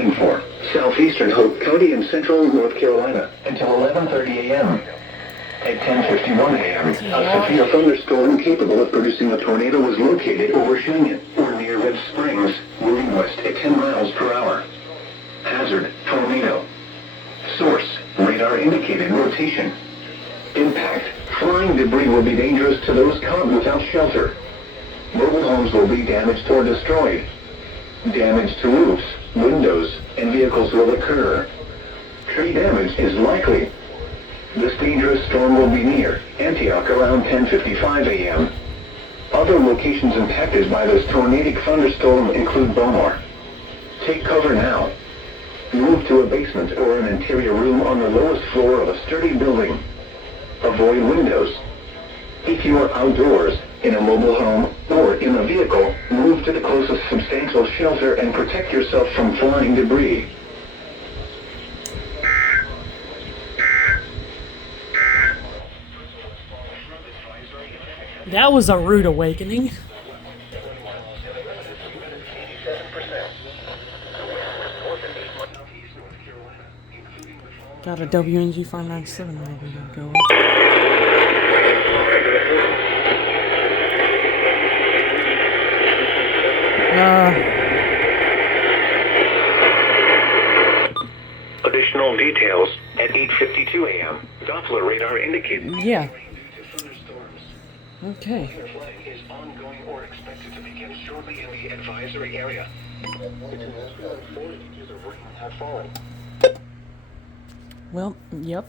heading for southeastern Hope County in central North Carolina until 11:30 a.m. At 10:51 a.m., a severe thunderstorm capable of producing a tornado was located over Cheyenne or near Red Springs, moving west at 10 miles per hour. Hazard, tornado. Source, radar indicated rotation. Impact, flying debris will be dangerous to those caught without shelter. Mobile homes will be damaged or destroyed. Damage to roofs, windows, and vehicles will occur. Tree damage is likely. This dangerous storm will be near Antioch around 10:55 a.m. Other locations impacted by this tornadic thunderstorm include Beaumont. Take cover now. Move to a basement or an interior room on the lowest floor of a sturdy building. Avoid windows. If you are outdoors, in a mobile home, or in a vehicle, move to the closest substantial shelter and protect yourself from flying debris. That was a rude awakening. Got a WNG597 ready to go. Additional details at 8:52 a.m. Doppler radar indicated. Yeah. Okay. Flight is ongoing or expected to begin shortly in the advisory area. Well, yep.